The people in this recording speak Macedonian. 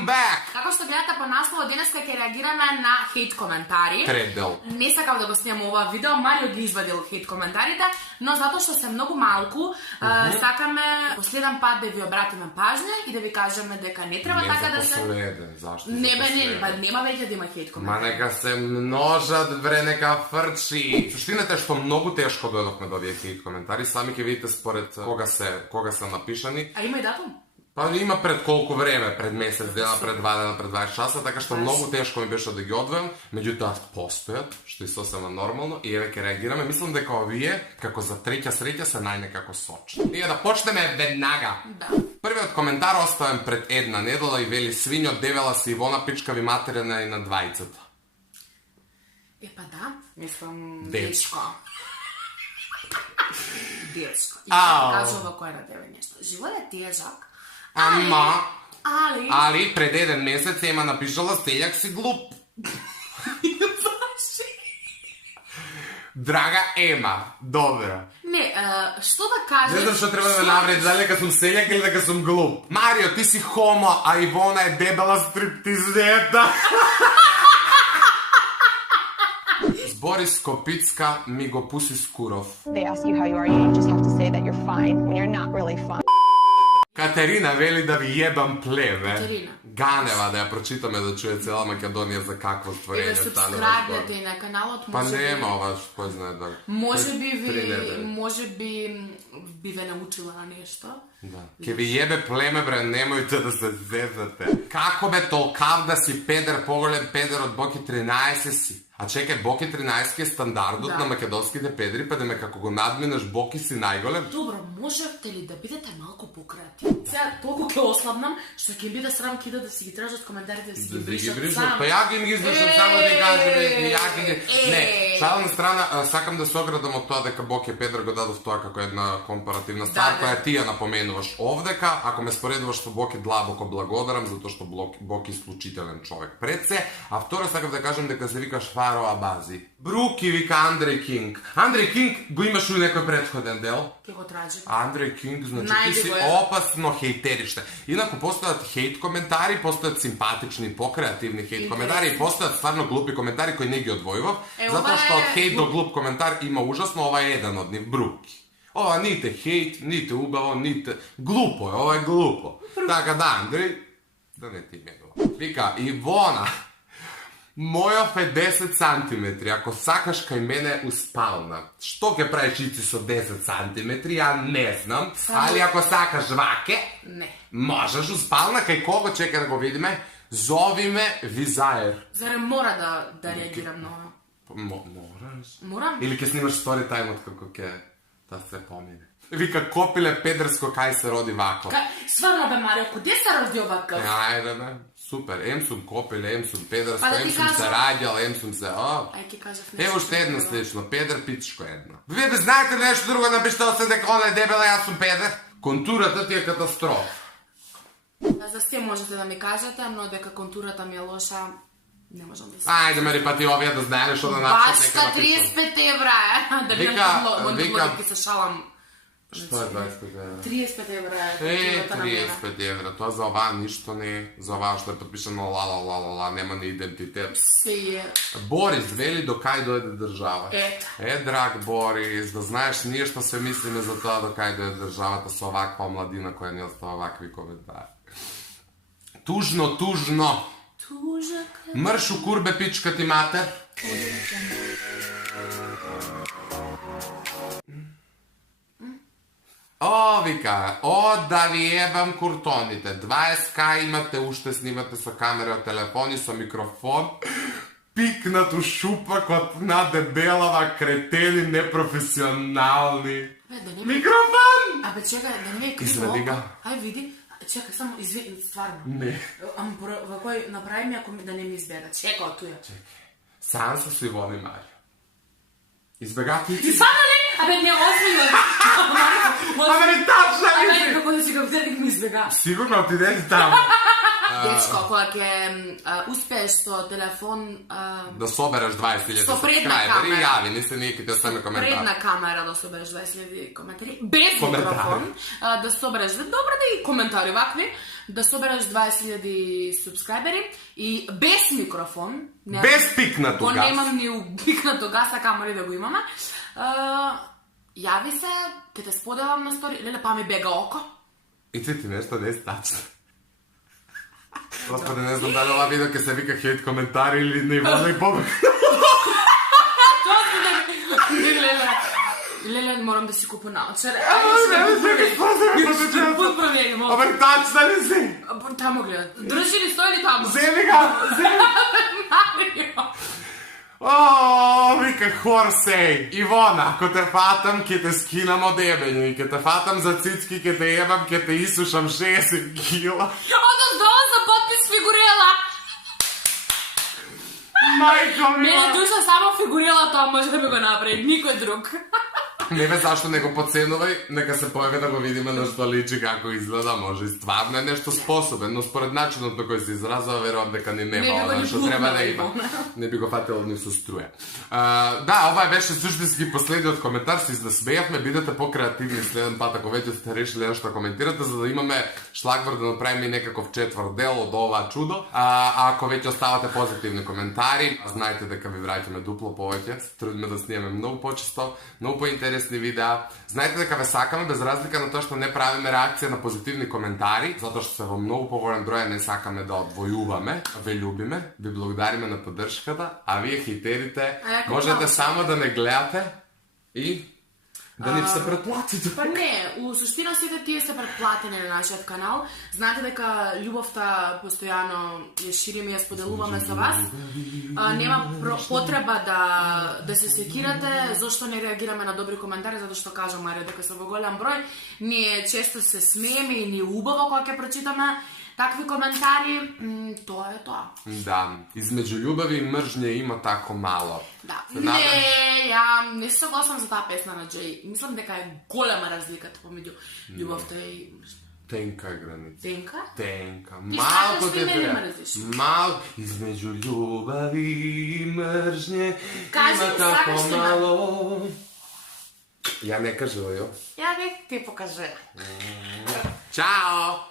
Welcome back! Како што гледате по наслово, денеска ќе реагираме на хейт коментари. Трет дел. Не сакам да го снимам ова видео, Марио ги извадил хейт коментарите, но затоа што се многу малку, сакаме последен пат да ви обратиме пажња и да ви кажеме дека не треба така да се... Зашто? Не бе, нема веќе да има хейт коментари. Ма нека се множат, бре, нека фрчи. Суштината е што многу тешко дојдовме до овие хейт коментари, сами ќе видите според кога се напишани. А има и датум? Па има пред колку време, пред месец дена, пред 2 дена, пред 20 часа, така што многу тешко ми беше да ги одвоем, меѓутоа постојат, што е сосема нормално и еве ќе реагираме. Мислам дека овие, како за треќа среќа, се најнекако сочни. Ние да почнеме веднага. Да. Првиот коментар оставен пред една недела и вели: свињо, девела си Ивона, пичка ви материна и на двајцата. Епа да, мислам Дечко. Дечко. И ќе кажува кој на тебе нешто. Живот е тежак. Али пред еден месец Ема напишала: сељак си глуп. Драга Ема, добра. Не, што да кажеш? Не знам што треба да ме навреди, дали дека сум сељак или дека сум глуп. Марио, ти си хомо, а Ивона е дебела стриптизета. Борис Копицка ми го пуси Скуров. They ask you how you are, you just have to say that you're fine when you're not really fine. Катерина вели да ви ебам племе. Катерина. Ганева, да ја прочитаме да чуе цела Македонија за какво створење И да субскрайбнете и на каналот. Па нема ова, кој знае да... Може би ве научила на нешто. Да. Ке ви јебе племе, бре, немојте да се зезате. Како бе толкав да си педер, поголем педер од Боки 13 си? А чекај, Боки 13 е стандардот на македонските педри, па да ме како го надминеш Боки си најголем? Добро, можете ли да бидете малку покреативни? Сега толку ќе ослабнам, што ќе биде срам кида да си ги тражат коментарите, да си ги бришат сам. Па ја ги извршам само да кажем, не, шална страна, сакам да се оградам од тоа дека Боки Педер го дадов тоа како една компаративна стvar, која ти ја напоменуваш овдека. Ако ме споредуваш со Боки, длабоко благодарам, затоа што Боки е исклучителен човек пред се. А второ, сакам да кажам дека се викаш Фаро Абази. Бруки вика Андреј Кинг. Андреј Кинг го имаш у некој претходен дел? Ке го тражи. Андреј Кинг, значи ти си опасно хейтериште. Инаку постојат хейт коментари, постојат симпатични, покреативни хейт коментари и постојат стварно глупи коментари кои не ги одвојував, затоа што од хейт до глуп коментар има ужасно, ова е еден од нив, Бруки. Ова ните хейт, ните убаво, ните... Глупо е, ова е глупо. Така да, Андреј, да не ти менува. Вика, Ивона, мојов е 10 сантиметри, ако сакаш кај мене у спална. Што ќе правиш ици со 10 сантиметри, ја не знам. Али ако сакаш ваке, не. Можеш у спална, кај кого, чека да го видиме, зови ме Визаер. Зарем мора да реагирам на ова? Мораш? Морам? Или ќе снимаш стори тајмот како ќе да се помине. Вика, Копиле педерско кај се роди вако. Сварно бе, Марио, куде се роди оваков? Ајде бе, супер. Ем сум Копиле, ем сум педерско, ем сум се раѓал, ем сум се... Ај ке кажав нешто. Ево уште едно слично, педер, пичко едно. Вие бе знаете ли нешто друго, напишете се дека она е дебела, јас сум педер? Контурата ти е катастрофа. За сте можете да ми кажете, но дека контурата ми е лоша, не можам да се... Ајде, мери, па ти овие да знаеле што да напишат нека напишат. Башка 35 евра, да бидам ки се шалам. Што е 25 евра? 35 евра е контурата на мене. 35 евра, тоа за оваа ништо не, за оваа што е подпишано ла, нема ни идентитет. Се е. Борис вели до кај дојде држава. Ето. Драг Борис, да знаеш ние што се мислиме за тоа до кај дојде државата со оваква младина која не остава овакви коментари. Тужно. Тужак. Мрш у курбе пичка ти матер. Вика, да ви ебам куртоните. 20к имате, уште снимате со камера од телефони, со микрофон. Пикнат у шупакот на дебелава, кретени, непрофесионални. Микрофон! Абе, чекај, да не е криво. Извади га. Ај, види. Чекај, само извини, стварно. Не. Ама во кој направи ми ако да не ми избега. Чекај, туја. Сам со Ивона и Марио. Избегати И само не, абе не озбилно. Абе не тачна Абе како да си го видели ми избега. Сигурно отидели таму. Дечко, кога ќе успееш со телефон... Да собереш 20.000 subscriberi, јави, не се никите остави коментар. Предна камера да собереш 20.000 коментари, без микрофон, да собереш, добро да и коментари вакви, да собереш 20.000 subscriberi и без микрофон, без пикнато газ. Немам ни пикнато газ, а камери да го имаме. Јави се, ќе те споделам на стори, леле, па ми бега око. И ти нешто не е тачно. Господи, не знам дали ова видео ќе се вика хейт коментари или не вода и побег. Леле, морам да си купу научар. Абе, тачна ли си? Тамо гледа. Држи ли, стои ли тамо? Земи ga! О, вика Хорсей, Ивона, ако те фатам, ке те скинам од ебењу и ке те фатам за цицки, ке те ебам, ке те исушам 60 кила. Одоздава за подпис фигурела. Мајко ми! Мене душа само фигурела тоа може да ми го направи, никој друг. Не бе, зашто не го подценувај, нека се појави да го видиме на што личи, како изгледа, може и стварно е нешто способен, но според начинот на кој се изразува, верувам дека ни нема она што треба да има. Не би го фатило ни со струја. Да, ова беше суштински последниот коментар, се изнасмејавме, бидете покреативни следен пат, ако веќе сте решили нешто да коментирате, за да имаме шлагвор да направиме некаков четврт дел од ова чудо. А ако веќе оставате позитивни коментари, знаете дека ви враќаме дупло повеќе, трудиме да снимаме многу почесто, многу поинтересни видеа. Знаете дека ве сакаме, без разлика на тоа што не правиме реакција на позитивни коментари, затоа што се во многу поголем број не сакаме да одвојуваме, ве љубиме, ви благодариме на поддршката, а вие хейтерите можете само да не гледате и да ни се претплатите. Па не, у суштина сите тие се претплатени на нашиот канал. Знаете дека љубовта постојано ја шириме и ја споделуваме со вас. Нема потреба да се секирате зошто не реагираме на добри коментари, затоа што кажам Марио дека се во голем број. Ние често се смееме и ни убаво кога ќе прочитаме такви коментари, тоа е тоа. Да, измеѓу љубови и мржње има тако мало. Да, не, ја не се согласам за таа песна на Джей. Мислам дека е голема разликата помеѓу љубовта и мржња. Тенка е граница. Тенка? Тенка. Ти Малко те мрзиш? Малко. Измеѓу љубави и мржње Кажи има ми, тако сакаш ли ме? мало. Ја не кажувам, јо. Ја век ти покажа. Чао!